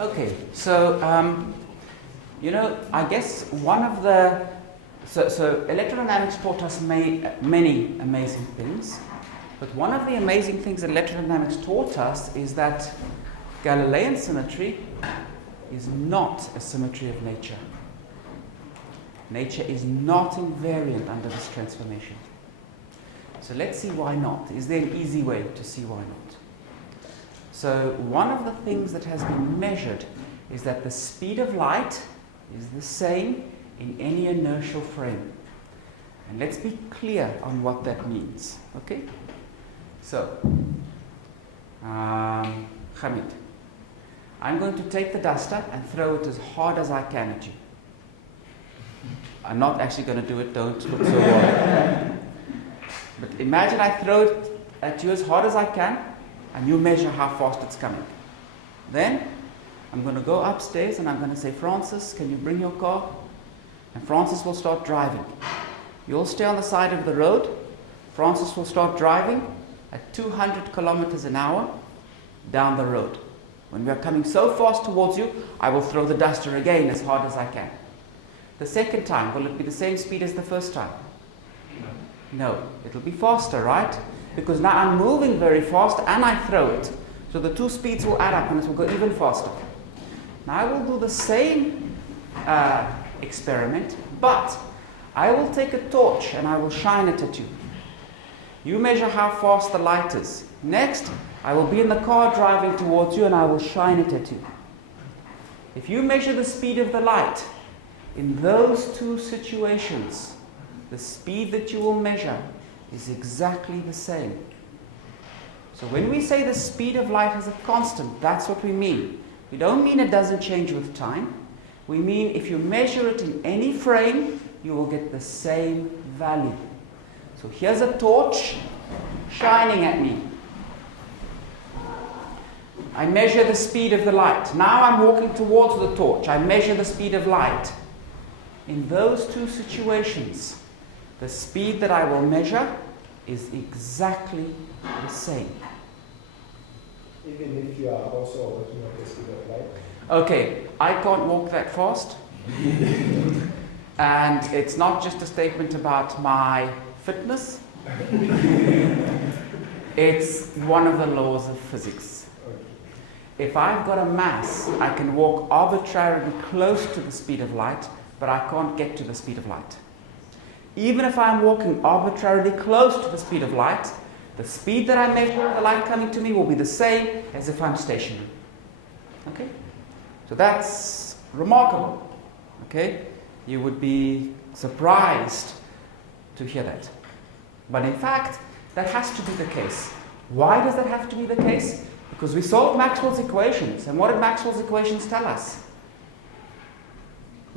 Okay, so I guess one of the so electrodynamics taught us many amazing things, but one of the amazing things that electrodynamics taught us is that Galilean symmetry is not a symmetry of nature. Nature is not invariant under this transformation. So let's see why not. Is there an easy way to see why not? So one of the things that has been measured is that the speed of light is the same in any inertial frame. And let's be clear on what that means. Okay? So, Hamid, I'm going to take the duster and throw it as hard as I can at you. I'm not actually going to do it, don't look so worried. But imagine I throw it at you as hard as I can, and you measure how fast it's coming. Then, I'm going to go upstairs and I'm going to say, Francis, can you bring your car? And Francis will start driving. You'll stay on the side of the road. Francis will start driving at 200 kilometers an hour down the road. When we are coming so fast towards you, I will throw the duster again as hard as I can. The second time, will it be the same speed as the first time? No, it'll be faster, right? Because now I'm moving very fast and I throw it. So the two speeds will add up and it will go even faster. Now I will do the same experiment, but I will take a torch and I will shine it at you. You measure how fast the light is. Next, I will be in the car driving towards you and I will shine it at you. If you measure the speed of the light, in those two situations, the speed that you will measure is exactly the same. So when we say the speed of light is a constant, that's what we mean. We don't mean it doesn't change with time. We mean if you measure it in any frame, you will get the same value. So here's a torch shining at me. I measure the speed of the light. Now I'm walking towards the torch. I measure the speed of light. In those two situations, the speed that I will measure is exactly the same. Even if you are also looking at the speed of light? Okay, I can't walk that fast. And it's not just a statement about my fitness. It's one of the laws of physics. If I've got a mass, I can walk arbitrarily close to the speed of light, but I can't get to the speed of light. Even if I'm walking arbitrarily close to the speed of light, the speed that I measure of the light coming to me will be the same as if I'm stationary. Okay? So that's remarkable. Okay? You would be surprised to hear that. But in fact, that has to be the case. Why does that have to be the case? Because we solved Maxwell's equations. And what did Maxwell's equations tell us?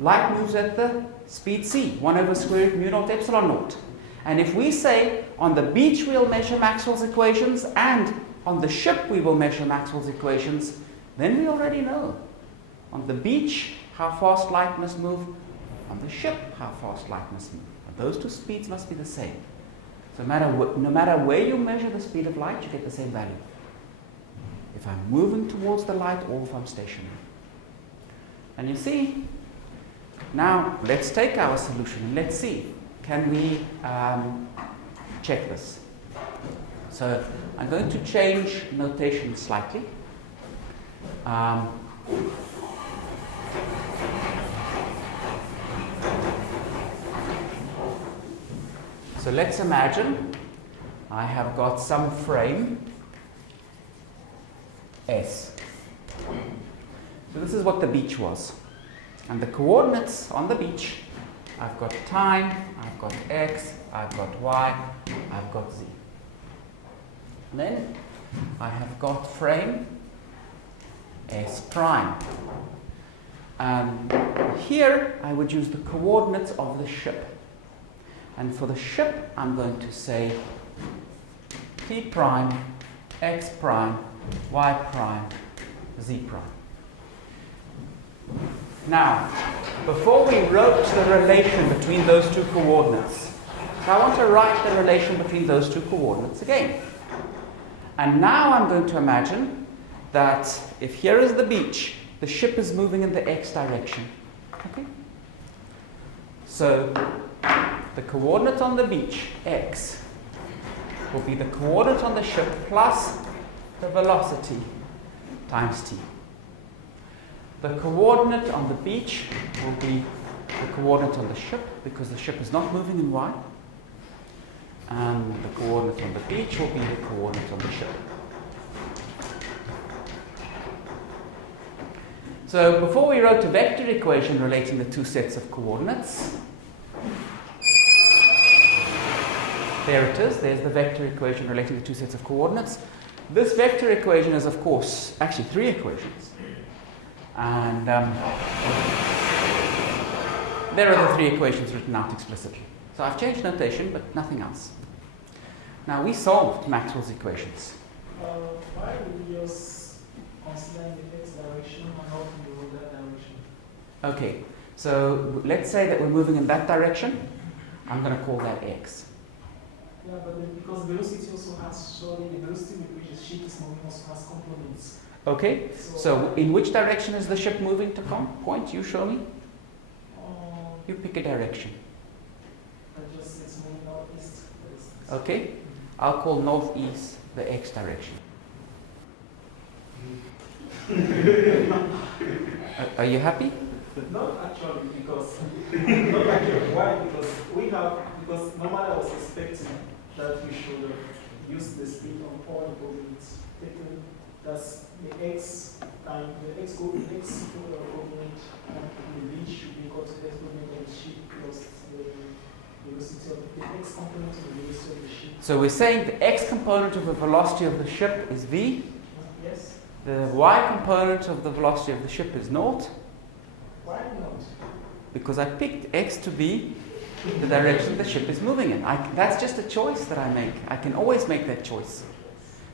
Light moves at the speed c, 1 over square root mu naught epsilon naught. And if we say on the beach we'll measure Maxwell's equations and on the ship we will measure Maxwell's equations, then we already know. On the beach, how fast light must move. On the ship, how fast light must move. And those two speeds must be the same. So no matter where you measure the speed of light, you get the same value. If I'm moving towards the light or if I'm stationary. And you see, now let's take our solution and let's see. Can we check this? So I'm going to change notation slightly. So let's imagine I have got some frame S. So this is what the beach was. And the coordinates on the beach, I've got time, I've got x, I've got y, I've got z. Then I have got frame S prime. Here I would use the coordinates of the ship. And for the ship, I'm going to say p prime, x prime, y prime, z prime. Now, before we wrote the relation between those two coordinates, so I want to write the relation between those two coordinates again. And now I'm going to imagine that if here is the beach the ship is moving in the x direction. Okay? So the coordinate on the beach, x, will be the coordinate on the ship plus the velocity times t. The coordinate on the beach will be the coordinate on the ship, because the ship is not moving in y. And the coordinate on the beach will be the coordinate on the ship. So before we wrote a vector equation relating the two sets of coordinates, there it is. There's the vector equation relating the two sets of coordinates. This vector equation is, of course, actually three equations. And there are the three equations written out explicitly. So I've changed notation, but nothing else. Now we solved Maxwell's equations. Why would you use considering the x direction and not in the other direction? Okay, so let's say that we're moving in that direction. I'm going to call that x. Yeah, but then because velocity also has, surely the velocity with which the ship is moving also has components. Okay, so in which direction is the ship moving to point? You show me. You pick a direction. I just it's moving northeast. Okay, I'll call northeast the x direction. Are you happy? Not actually, because why? Because normally I was expecting that we should use the speed on all the coordinates. Taken that's the x time, the x coordinate and the beach should be equal to the x coordinate of the ship plus the velocity of the x component of the velocity of the ship. So we're saying the x component of the velocity of the ship is v. Yes. The y component of the velocity of the ship is naught. Why not? Because I picked x to be the direction the ship is moving in. That's just a choice that I make. I can always make that choice.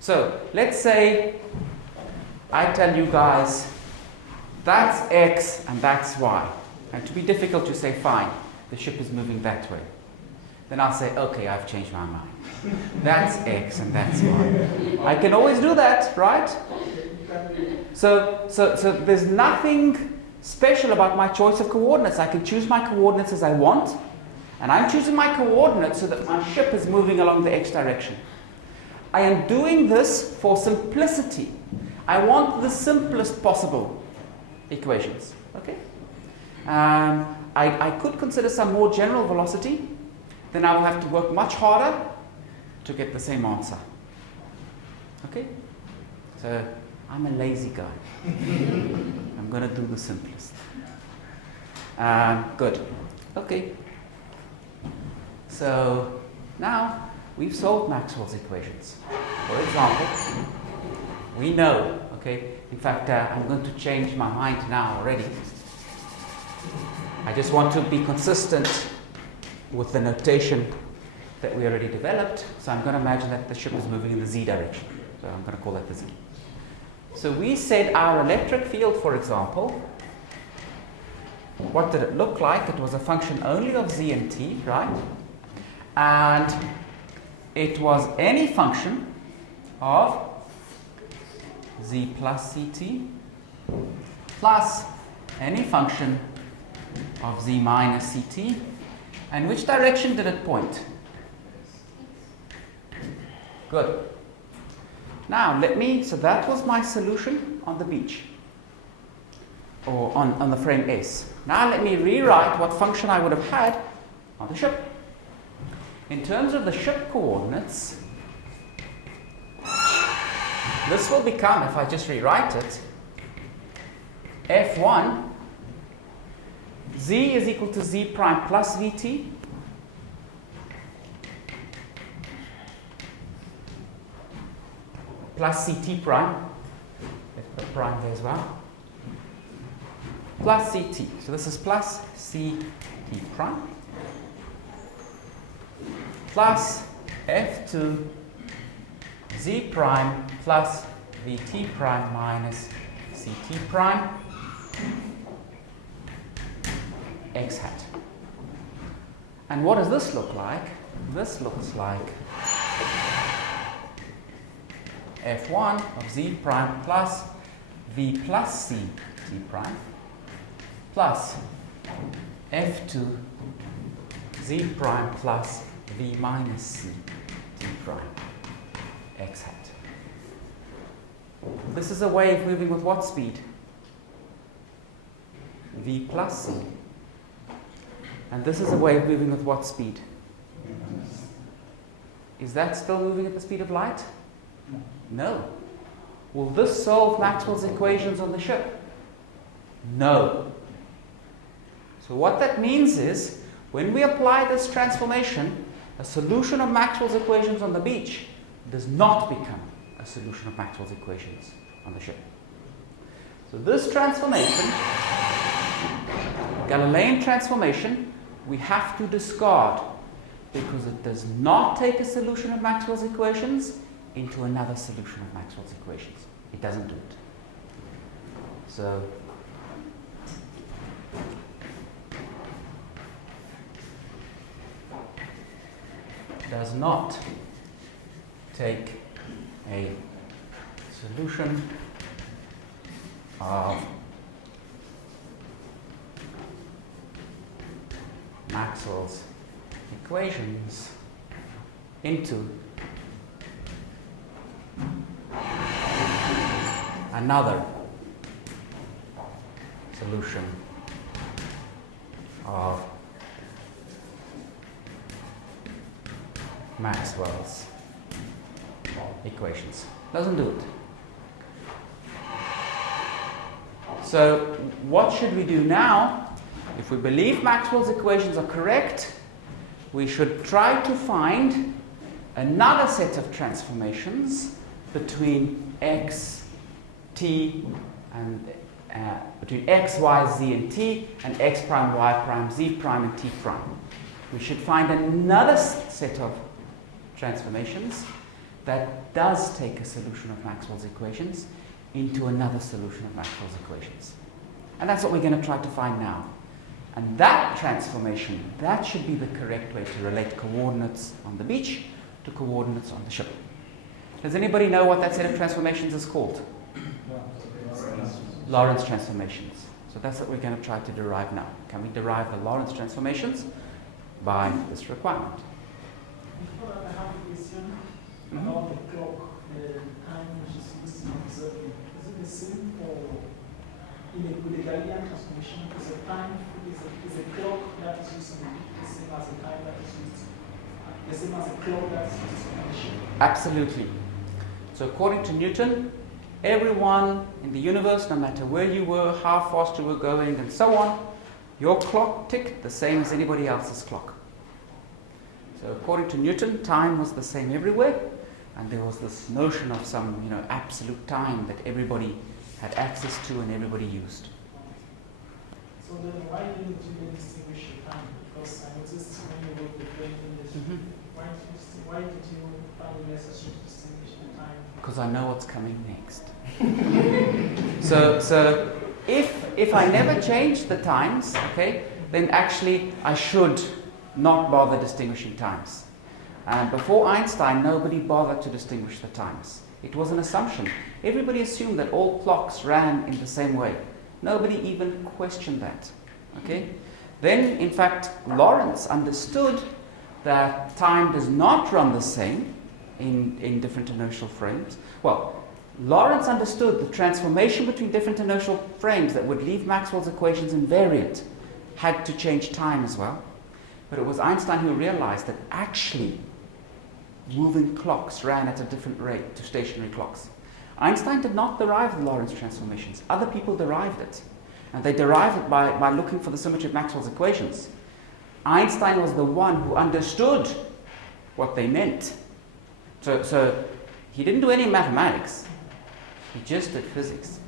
So let's say I tell you guys that's x and that's y. And to be difficult, you say fine, the ship is moving that way. Then I'll say, okay, I've changed my mind. That's x and that's y. I can always do that, right? So there's nothing special about my choice of coordinates. I can choose my coordinates as I want, and I'm choosing my coordinates so that my ship is moving along the x direction. I am doing this for simplicity. I want the simplest possible equations. Okay? I could consider some more general velocity. Then I will have to work much harder to get the same answer. Okay? So I'm a lazy guy. I'm going to do the simplest. Good. Okay. So now we've solved Maxwell's equations. For example, we know, okay, in fact, I'm going to change my mind now already. I just want to be consistent with the notation that we already developed. So I'm going to imagine that the ship is moving in the z direction. So I'm going to call that the z. So we said our electric field, for example, what did it look like? It was a function only of z and t, right? And it was any function of z plus ct plus any function of z minus ct. And which direction did it point? Good. Now so that was my solution on the beach, or on the frame S. Now let me rewrite what function I would have had on the ship. In terms of the ship coordinates, this will become, if I just rewrite it, f1, z is equal to z prime plus vt, plus ct prime, let's put prime there as well, plus ct. So this is plus ct prime, plus f2 z prime plus vt prime minus ct prime x hat. And what does this look like? This looks like f1 of z prime plus v plus c t prime plus f2 z prime plus v minus c t prime x hat. This is a way of moving with what speed? V plus c. And this is a way of moving with what speed? Is that still moving at the speed of light? No. Will this solve Maxwell's equations on the ship? No. So what that means is, when we apply this transformation, a solution of Maxwell's equations on the beach does not become a solution of Maxwell's equations on the ship. So this transformation, Galilean transformation, we have to discard because it does not take a solution of Maxwell's equations into another solution of Maxwell's equations. It doesn't do it. So does not take a solution of Maxwell's equations into another solution of Maxwell's equations. Doesn't do it. So what should we do now? If we believe Maxwell's equations are correct, we should try to find another set of transformations between x, t, and between x, y, z, and t, and x prime, y prime, z prime, and t prime. We should find another set of transformations that does take a solution of Maxwell's equations into another solution of Maxwell's equations. And that's what we're going to try to find now. And that transformation, that should be the correct way to relate coordinates on the beach to coordinates on the ship. Does anybody know what that set of transformations is called? Lorentz transformations. So that's what we're going to try to derive now. Can we derive the Lorentz transformations by this requirement? Before I have a question about the clock, the time which is used in observing. Is it the same for with the Galilean transformation? Is a time is a clock that is used on the same as a time that is used, the same as a clock that is used on the ship? Absolutely. So according to Newton, everyone in the universe, no matter where you were, how fast you were going, and so on, your clock ticked the same as anybody else's clock. So according to Newton, time was the same everywhere, and there was this notion of some, absolute time that everybody had access to and everybody used. So then why didn't you distinguish the time? Because I noticed when you wrote the plain English, why did you find it necessary to distinguish the time? Because I know what's coming next. So if I never change the times, okay, then actually I should not bother distinguishing times. And before Einstein, nobody bothered to distinguish the times. It was an assumption. Everybody assumed that all clocks ran in the same way. Nobody even questioned that. Okay? Then, in fact, Lorentz understood that time does not run the same in different inertial frames. Well, Lorentz understood the transformation between different inertial frames that would leave Maxwell's equations invariant had to change time as well. But it was Einstein who realized that actually moving clocks ran at a different rate to stationary clocks. Einstein did not derive the Lorentz transformations. Other people derived it. And they derived it by looking for the symmetry of Maxwell's equations. Einstein was the one who understood what they meant. So he didn't do any mathematics. He just did physics.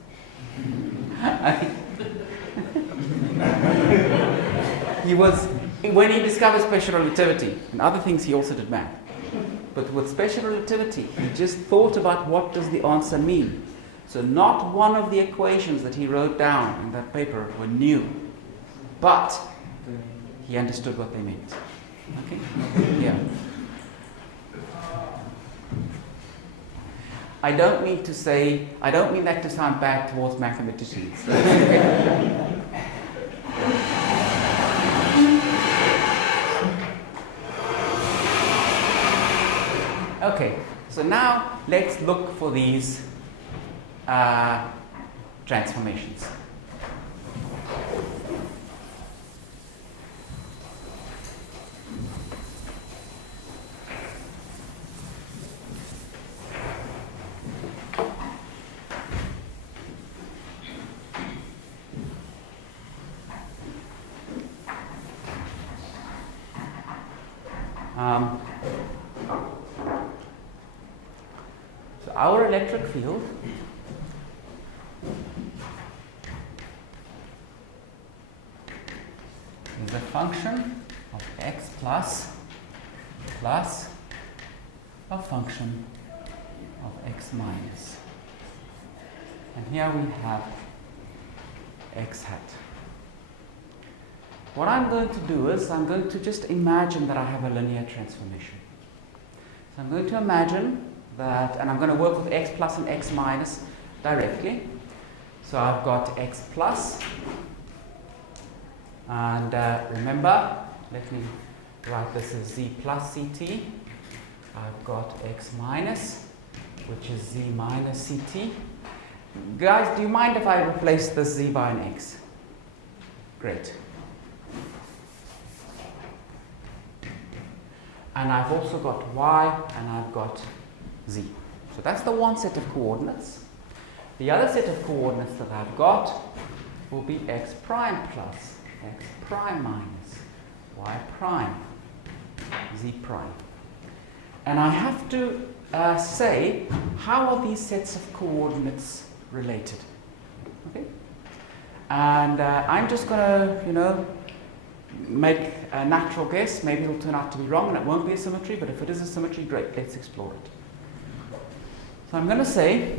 When he discovered special relativity and other things, he also did math. But with special relativity, he just thought about what does the answer mean. So not one of the equations that he wrote down in that paper were new, but he understood what they meant. Okay? Yeah. I don't mean that to sound bad towards mathematicians. Okay, so now let's look for these transformations. So our electric field is a function of x plus a function of x minus. And here we have x hat. What I'm going to do is I'm going to just imagine that I have a linear transformation. So I'm going to imagine that, and I'm going to work with x plus and x minus directly. So I've got x plus, and remember, let me write this as z plus ct. I've got x minus, which is z minus ct. Guys, do you mind if I replace this z by an x? Great. And I've also got y, and I've got z. So that's the one set of coordinates. The other set of coordinates that I've got will be x prime plus, x prime minus, y prime, z prime. And I have to say, how are these sets of coordinates related? Okay? And I'm just going to, make a natural guess. Maybe it'll turn out to be wrong and it won't be a symmetry, but if it is a symmetry, great, let's explore it. So I'm going to say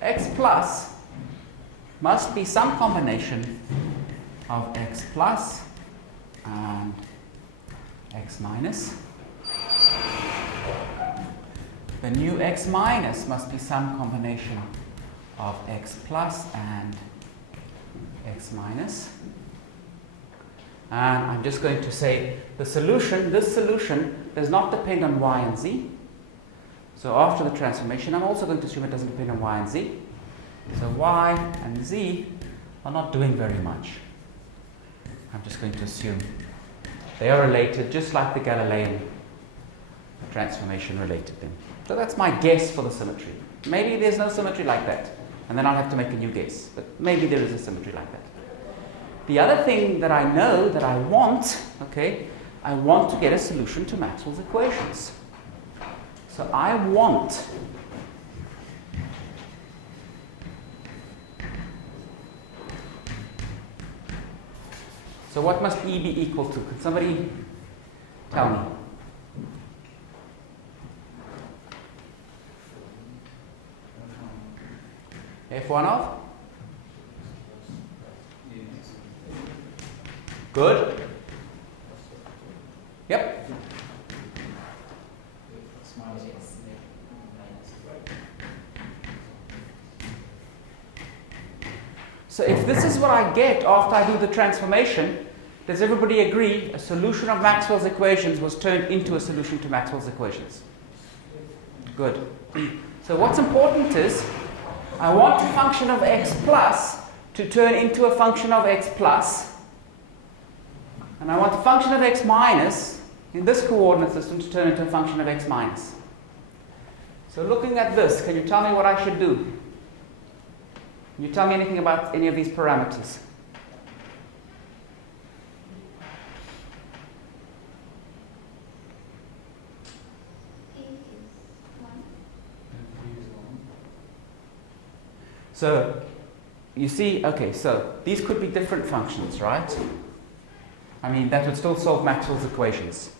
x plus must be some combination of x plus and x minus. The new x minus must be some combination of x plus and x minus. And I'm just going to say the solution, this solution does not depend on y and z. So after the transformation, I'm also going to assume it doesn't depend on y and z. So y and z are not doing very much. I'm just going to assume they are related just like the Galilean transformation related them. So that's my guess for the symmetry. Maybe there's no symmetry like that, and then I'll have to make a new guess. But maybe there is a symmetry like that. The other thing that I know that I want, I want to get a solution to Maxwell's equations. So I want so what must E be equal to? Can somebody tell me? F1 of? Good. Yep. So if this is what I get after I do the transformation, does everybody agree a solution of Maxwell's equations was turned into a solution to Maxwell's equations? Good. So what's important is I want a function of x plus to turn into a function of x plus, and I want a function of x minus in this coordinate system to turn into a function of x minus. So looking at this, can you tell me what I should do? Can you tell me anything about any of these parameters? So, you see, okay, so these could be different functions, right? I mean, that would still solve Maxwell's equations.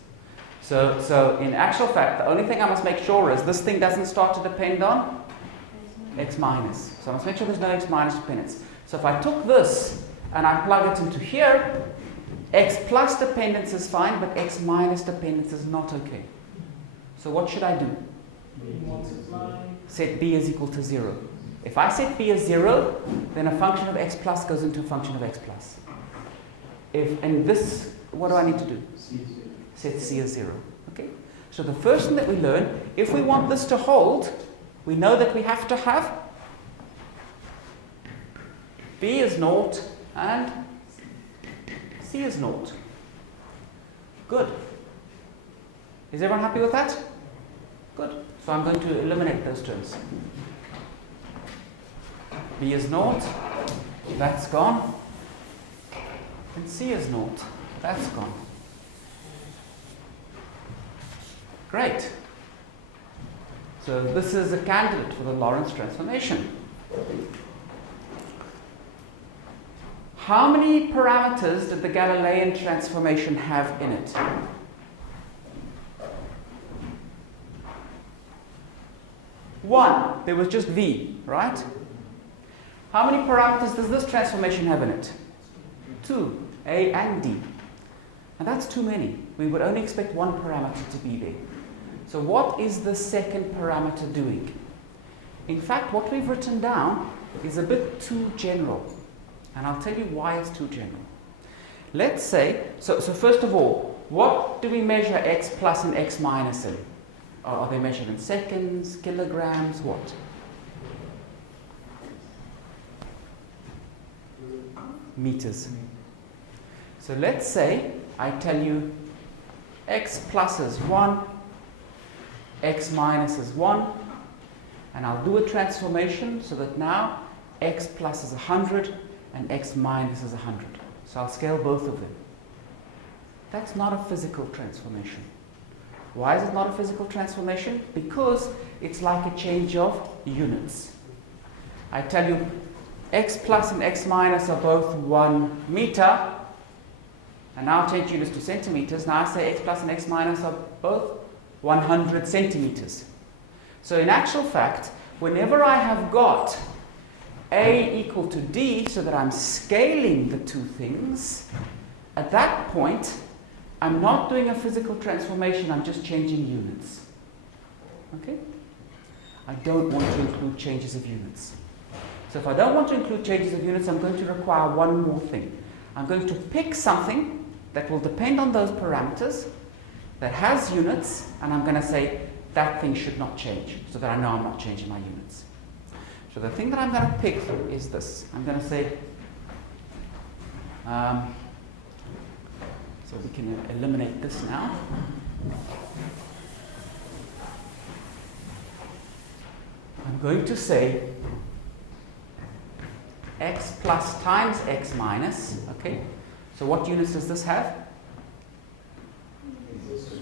So in actual fact, the only thing I must make sure is this thing doesn't start to depend on x minus. So I must make sure there's no x minus dependence. So if I took this and I plug it into here, x plus dependence is fine, but x minus dependence is not okay. So what should I do? Multiply. Set b is equal to 0. If I set b as 0, then a function of x plus goes into a function of x plus. And this, what do I need to do? Set c as 0. Okay? So the first thing that we learn, if we want this to hold, we know that we have to have b is 0 and c is 0. Good. Is everyone happy with that? Good. So I'm going to eliminate those terms. B is 0, that's gone. And C is 0, that's gone. Great. So this is a candidate for the Lorentz transformation. How many parameters did the Galilean transformation have in it? One. There was just V, right? How many parameters does this transformation have in it? 2, A and D. And that's too many. We would only expect one parameter to be there. So what is the second parameter doing? In fact, what we've written down is a bit too general. And I'll tell you why it's too general. Let's say, so first of all, what do we measure x plus and x minus in? Are they measured in seconds, kilograms, what? Meters. So let's say I tell you x plus is 1, x minus is 1, and I'll do a transformation so that now x plus is 100 and x minus is 100. So I'll scale both of them. That's not a physical transformation. Why is it not a physical transformation? Because it's like a change of units. I tell you x plus and x minus are both 1 meter, and now I'll change units to centimeters. Now I say x plus and x minus are both 100 centimeters. So in actual fact, whenever I have got A equal to D, so that I'm scaling the two things, at that point, I'm not doing a physical transformation, I'm just changing units. Okay? I don't want to include changes of units. So if I don't want to include changes of units, I'm going to require one more thing. I'm going to pick something that will depend on those parameters, that has units, and I'm going to say that thing should not change, so that I know I'm not changing my units. So the thing that I'm going to pick is this. I'm going to say, so we can eliminate this now. I'm going to say x plus times x minus, okay? So what units does this have?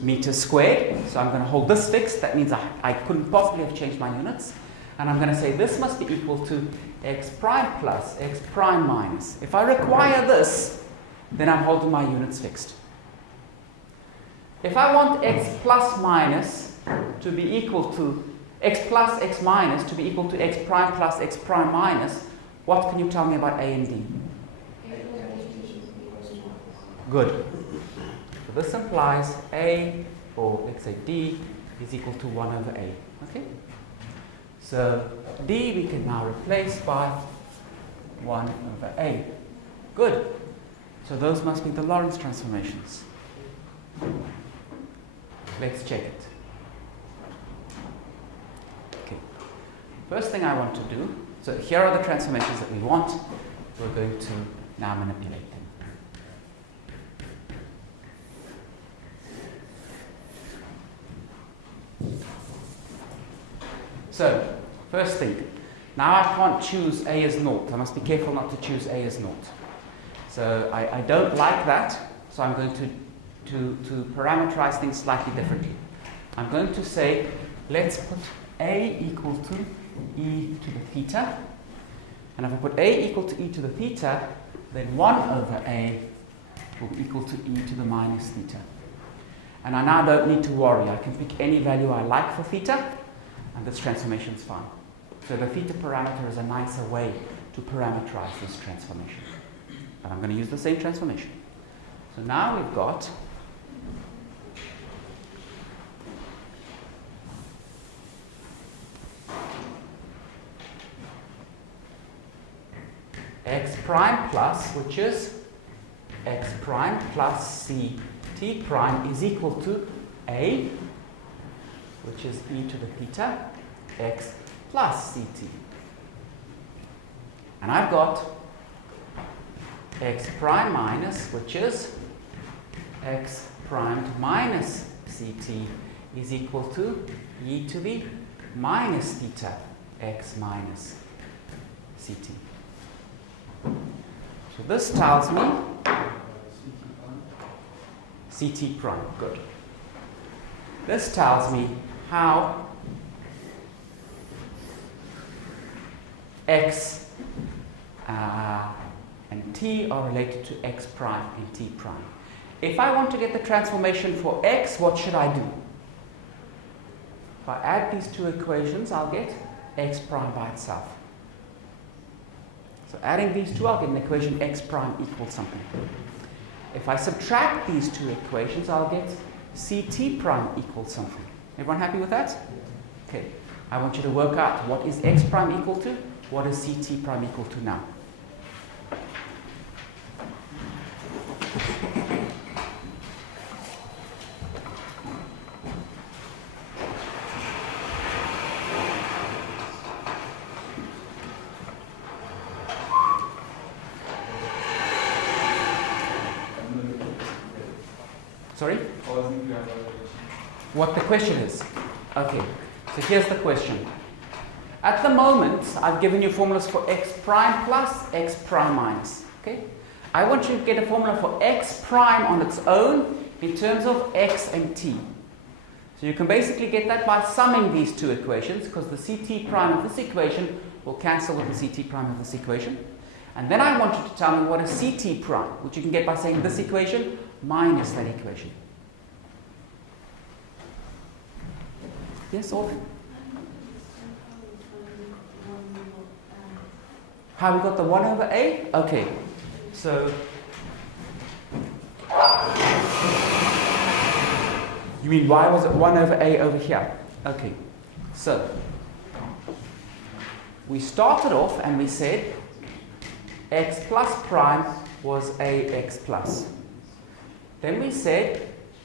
Meters squared. So I'm going to hold this fixed. That means I couldn't possibly have changed my units. And I'm going to say this must be equal to x prime plus x prime minus. If I require this, then I'm holding my units fixed. If I want x plus minus to be equal to x plus x minus to be equal to x prime plus x prime minus, what can you tell me about A and D? Good. So this implies A, or let's say D, is equal to 1 over A. Okay? So D we can now replace by 1 over A. Good. So those must be the Lorentz transformations. Let's check it. Okay. First thing I want to do, so here are the transformations that we want. We're going to now manipulate them. So, first thing, now I can't choose A as 0. I must be careful not to choose A as 0. So I don't like that, so I'm going to parameterize things slightly differently. I'm going to say, let's put A equal to e to the theta. And if I put A equal to e to the theta, then 1 over A will be equal to e to the minus theta. And I now don't need to worry. I can pick any value I like for theta, and this transformation is fine. So the theta parameter is a nicer way to parameterize this transformation. But I'm going to use the same transformation. So now we've got prime plus, which is x prime plus c t prime is equal to a, which is e to the theta, x plus ct. And I've got x prime minus, which is x prime minus ct is equal to e to the minus theta, x minus ct. So this tells me ct prime, good. This tells me how x and t are related to x prime and t prime. If I want to get the transformation for x, what should I do? If I add these two equations, I'll get x prime by itself. So adding these two, I'll get an equation x prime equals something. If I subtract these two equations, I'll get ct prime equals something. Everyone happy with that? Okay. I want you to work out what is x prime equal to, what is ct prime equal to now. Sorry? What the question is. Okay, so here's the question. At the moment, I've given you formulas for x prime plus, x prime minus. Okay? I want you to get a formula for x prime on its own in terms of x and t. So you can basically get that by summing these two equations, because the ct prime of this equation will cancel with the ct prime of this equation. And then I want you to tell me what is ct prime, which you can get by saying this equation minus that equation. Yes, or how we got the 1 over a? Okay, so you mean why was it 1 over a over here? Okay, so we started off and we said x plus prime was ax plus. Then we said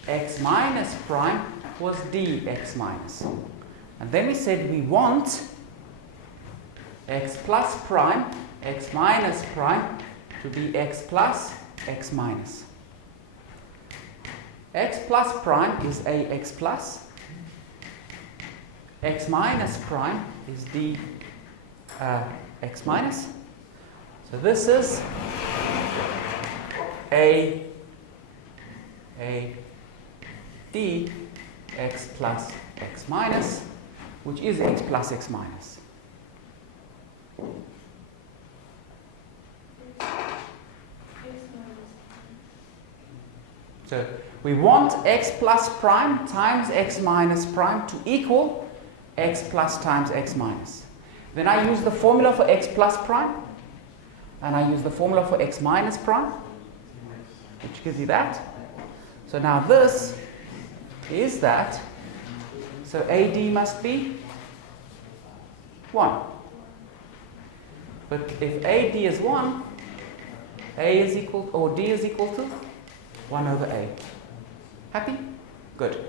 x minus prime was dx minus. And then we said we want x plus prime, x minus prime to be x plus, x minus. X plus prime is ax plus. X minus prime is dx minus. So this is a d x plus x minus, which is x plus x minus. So we want x plus prime times x minus prime to equal x plus times x minus. Then I use the formula for x plus prime, and I use the formula for x minus prime, which gives you that. So now this is that. So AD must be 1. But if AD is 1, A is equal, or D is equal to 1 over A. Happy? Good.